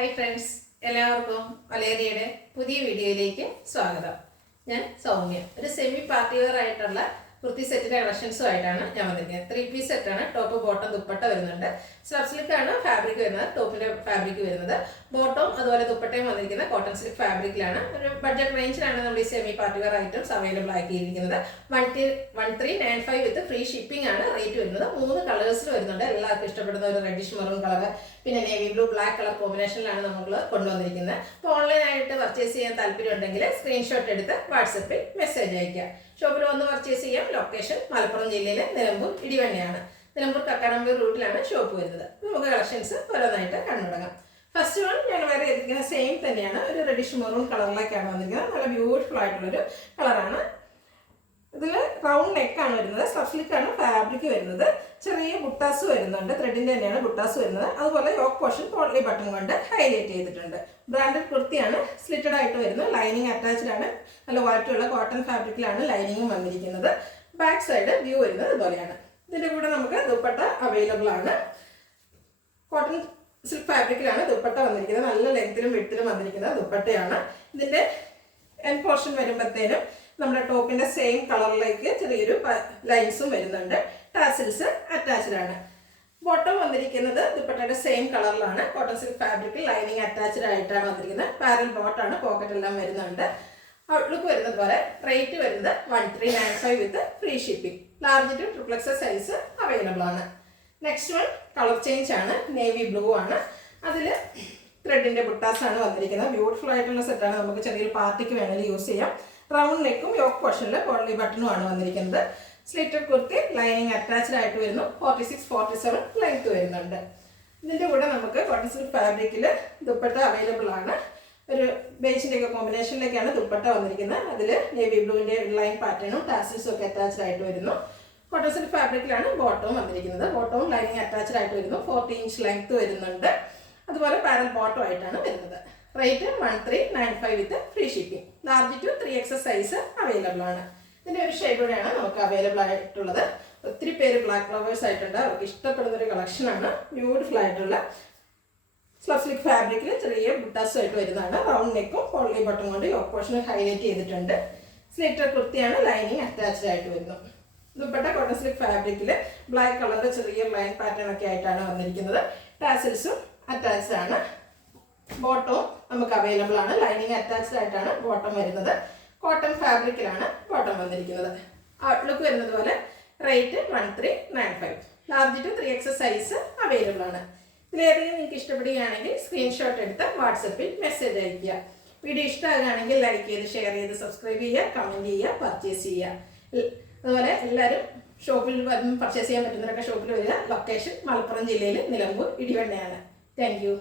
Hi friends, എല്ലാവർക്കും വലേറിയയുടെ പുതിയ വീഡിയോയിലേക്ക് സ്വാഗതം. ഞാൻ സൗമ്യ. ഒരു സെമി പാർട്ടി വെയർ ആയിട്ടുള്ള കുർത്തി സെറ്റിന്റെ കളക്ഷൻസുമായിട്ടാണ് ഞാൻ വന്നിരിക്കുന്നത്. 3 പീസ് സെറ്റാണ്. ടോപ്പ് ബോട്ടം ദുപ്പട്ട വരുന്നുണ്ട്. സ്ലബ് സിൽക്കാണ് ഫാബ്രിക് വരുന്നത്. ടോപ്പിന്റെ ഫാബ്രിക് വരുന്നത് ബോട്ടം അതുപോലെ ദുപ്പട്ടയും വന്നിരിക്കുന്ന കോട്ടൺ സിൽക്ക് ഫാബ്രിക്കിലാണ്. ഒരു ബഡ്ജറ്റ് റേഞ്ചിലാണ് നമ്മൾ ഈ semi party wear items available ആക്കിയിരിക്കുന്നത്. 1395 വിത്ത് ഫ്രീ ഷിപ്പിംഗ് ആണ് റേറ്റ് വരുന്നത്. 3 കളേഴ്സിൽ വരുന്നുണ്ട്. എല്ലാവർക്കും ഇഷ്ടപ്പെടുന്ന ഒരു റെഡിഷ് മെറൂൺ കളർ, പിന്നെ നേവി ബ്ലൂ ബ്ലാക്ക് കളർ കോമ്പിനേഷനിലാണ് നമ്മൾ കൊണ്ടുവന്നിരിക്കുന്നത്. അപ്പോൾ ഓൺലൈനായിട്ട് പർച്ചേസ് ചെയ്യാൻ താല്പര്യം ഉണ്ടെങ്കിൽ സ്ക്രീൻഷോട്ട് എടുത്ത് വാട്സപ്പിൽ മെസ്സേജ് അയക്കുക. ഷോപ്പിൽ വന്ന് പർച്ചേസ് ചെയ്യാം. ലൊക്കേഷൻ മലപ്പുറം ജില്ലയിലെ നിലമ്പൂർ ഇടിവണ്ണയാണ്. നിലമ്പൂർ കക്കാടമ്പൂർ റൂട്ടിലാണ് ഷോപ്പ് വരുന്നത്. നമുക്ക് കളക്ഷൻസ് ഓരോന്നായിട്ട് കണ്ടുതുടങ്ങാം. ഫസ്റ്റ് വൺ ഞാൻ വേറെ ചെയ്തിരിക്കുന്ന സെയിം തന്നെയാണ്. ഒരു റെഡിഷ് മെറൂൺ കളറിലേക്കാണ് വന്നിരിക്കുന്നത്. നല്ല ബ്യൂട്ടിഫുൾ ആയിട്ടുള്ളൊരു കളറാണ്. ഇതിൽ റൗണ്ട് നെക്കാണ് വരുന്നത്. സ്ലബ് സിൽക്കാണ് ഫാബ്രിക് വരുന്നത്. ചെറിയ ബുട്ടാസ് വരുന്നുണ്ട്. ത്രെഡിൻ്റെ തന്നെയാണ് ബുട്ടാസ് വരുന്നത്. അതുപോലെ യോക്ക് പോർഷൻ പോളി ബട്ടൺ കൊണ്ട് ഹൈലൈറ്റ് ചെയ്തിട്ടുണ്ട്. ബ്രാൻഡഡ് കുർത്തിയാണ്. സ്ലിറ്റഡ് ആയിട്ട് വരുന്നത്. ലൈനിങ് അറ്റാച്ച്ഡ് ആണ്. നല്ല ക്വാളിറ്റിയുള്ള കോട്ടൺ ഫാബ്രിക്കിലാണ് ലൈനിങ്ങും വന്നിരിക്കുന്നത്. ബാക്ക് സൈഡ് വ്യൂ വരുന്നത് ഇതുപോലെയാണ്. ഇതിൻ്റെ കൂടെ നമുക്ക് ദുപ്പട്ട അവൈലബിൾ ആണ്. കോട്ടൺ സിൽക്ക് ഫാബ്രിക്കിലാണ് ദുപ്പട്ട വന്നിരിക്കുന്നത്. നല്ല ലെങ്ത്തിലും വിഡ്ത്തിലും വന്നിരിക്കുന്ന ദുപ്പട്ടയാണ്. ഇതിൻ്റെ എൻ പോർഷൻ വരുമ്പോഴത്തേനും നമ്മുടെ ടോപ്പിന്റെ സെയിം കളറിലേക്ക് ചെറിയൊരു ലൈൻസും വരുന്നുണ്ട്. ടാസിൽസ് അറ്റാച്ച്ഡ് ആണ്. ബോട്ടം വന്നിരിക്കുന്നത് ദുപ്പട്ടയുടെ സെയിം കളറിലാണ്. കോട്ടൺ സിൽക്ക് ഫാബ്രിക്കിൽ ലൈനിങ് അറ്റാച്ച്ഡ് ആയിട്ടാണ് വന്നിരിക്കുന്നത്. പാരൽ ബോട്ടാണ്. പോക്കറ്റ് എല്ലാം വരുന്നുണ്ട്. ഔട്ട്ലുക്ക് വരുന്നത് പോലെ. റേറ്റ് വരുന്നത് 1395 with free shipping. Large to triple XS size available ആണ്. നെക്സ്റ്റ് വൺ കളർ ചേഞ്ച് ആണ്. നേവി ബ്ലൂ ആണ്. അതിൽ ത്രെഡിന്റെ ബുട്ടാസ് ആണ് വന്നിരിക്കുന്നത്. ബ്യൂട്ടിഫുൾ ആയിട്ടുള്ള സെറ്റാണ്. നമുക്ക് ചെറിയൊരു പാർട്ടിക്ക് വേണമെങ്കിൽ യൂസ് ചെയ്യാം. റൗണ്ട് നെക്കും യോക്ക് പോർഷനിൽ പോളി ബട്ടണും ആണ് വന്നിരിക്കുന്നത്. സ്ലിറ്റഡ് കുർത്തി ലൈനിങ് അറ്റാച്ച്ഡ് ആയിട്ട് വരുന്നു. 46-47 ലെങ്ത് വരുന്നുണ്ട്. ഇതിൻ്റെ കൂടെ നമുക്ക് കോട്ടൺ സിൽക്ക് ഫാബ്രിക്കിൽ ദുപ്പട്ട അവൈലബിൾ ആണ്. ഒരു ബേസിൻ്റെ ഒക്കെ കോമ്പിനേഷനിലേക്കാണ് ദുപ്പട്ട വന്നിരിക്കുന്നത്. അതിൽ നേവി ബ്ലൂവിൻ്റെ ലൈൻ പാറ്റേണും ടാസിൽസും ഒക്കെ അറ്റാച്ച്ഡ് ആയിട്ട് വരുന്നു. കോട്ടൺ സിൽക്ക് ഫാബ്രിക്കിലാണ് ബോട്ടവും വന്നിരിക്കുന്നത്. ബോട്ടവും ലൈനിങ് അറ്റാച്ച്ഡ് ആയിട്ട് വരുന്നു. 40 ഇഞ്ച് ലെങ്ത് വരുന്നുണ്ട്. അതുപോലെ പാരൽ ബോട്ടം ആയിട്ടാണ് വരുന്നത്. Rate 1395 with free shipping. Large to 3XS size available ആണ്. ഇതിൻ്റെ ഒരു ഷെയ്ഡ് കൂടെയാണ് നമുക്ക് അവൈലബിൾ ആയിട്ടുള്ളത്. ഒത്തിരി പേര് ബ്ലാക്ക് ലവേഴ്സ് ആയിട്ടുണ്ട്. അവർക്ക് ഇഷ്ടപ്പെടുന്ന ഒരു കളക്ഷനാണ്. ബ്യൂട്ടിഫുൾ ആയിട്ടുള്ള സ്ലബ് സിൽക്ക് ഫാബ്രിക്കിൽ ചെറിയ ബുട്ടാസ് ആയിട്ട് വരുന്നതാണ്. റൗണ്ട് നെക്കും പോളി ബട്ടൺ കൊണ്ട് യോക്ക് പോർഷൻ ഹൈലൈറ്റ് ചെയ്തിട്ടുണ്ട്. സ്ലിറ്റഡ് കുർത്തിയാണ്. ലൈനിങ് അറ്റാച്ച്ഡ് ആയിട്ട് വരുന്നു. ദുപ്പട്ട കോട്ടൺ സിൽക്ക് ഫാബ്രിക്കിൽ ബ്ലാക്ക് കളറിന്റെ ചെറിയ ലൈൻ പാറ്റേൺ ഒക്കെ ആയിട്ടാണ് വന്നിരിക്കുന്നത്. ടാസിൽസും അറ്റാച്ച്ഡ് ആണ്. ബോട്ടവും നമുക്ക് അവൈലബിൾ ആണ്. ലൈനിങ് അറ്റാച്ച്ഡ് ആയിട്ടാണ് ബോട്ടം വരുന്നത്. കോട്ടൺ ഫാബ്രിക്കിലാണ് ബോട്ടം വന്നിരിക്കുന്നത്. ഔട്ട്ലുക്ക് വരുന്നത് പോലെ. Rate 1395. Large to 3XS size available ആണ്. ഇതിലേതെങ്കിലും നിങ്ങൾക്ക് ഇഷ്ടപ്പെടുകയാണെങ്കിൽ സ്ക്രീൻഷോട്ട് എടുത്ത് വാട്സപ്പിൽ മെസ്സേജ് അയയ്ക്കുക. വീഡിയോ ഇഷ്ടമാകുകയാണെങ്കിൽ ലൈക്ക് ചെയ്ത് ഷെയർ ചെയ്ത് സബ്സ്ക്രൈബ് ചെയ്യുക, കമൻറ്റ് ചെയ്യുക, പർച്ചേസ് ചെയ്യുക. അതുപോലെ എല്ലാവരും ഷോപ്പിൽ പർച്ചേസ് ചെയ്യാൻ പറ്റുന്നവരൊക്കെ ഷോപ്പിൽ വരിക. ലൊക്കേഷൻ മലപ്പുറം ജില്ലയിൽ നിലമ്പൂർ ഇടിവണ്ണയാണ്. Thank you.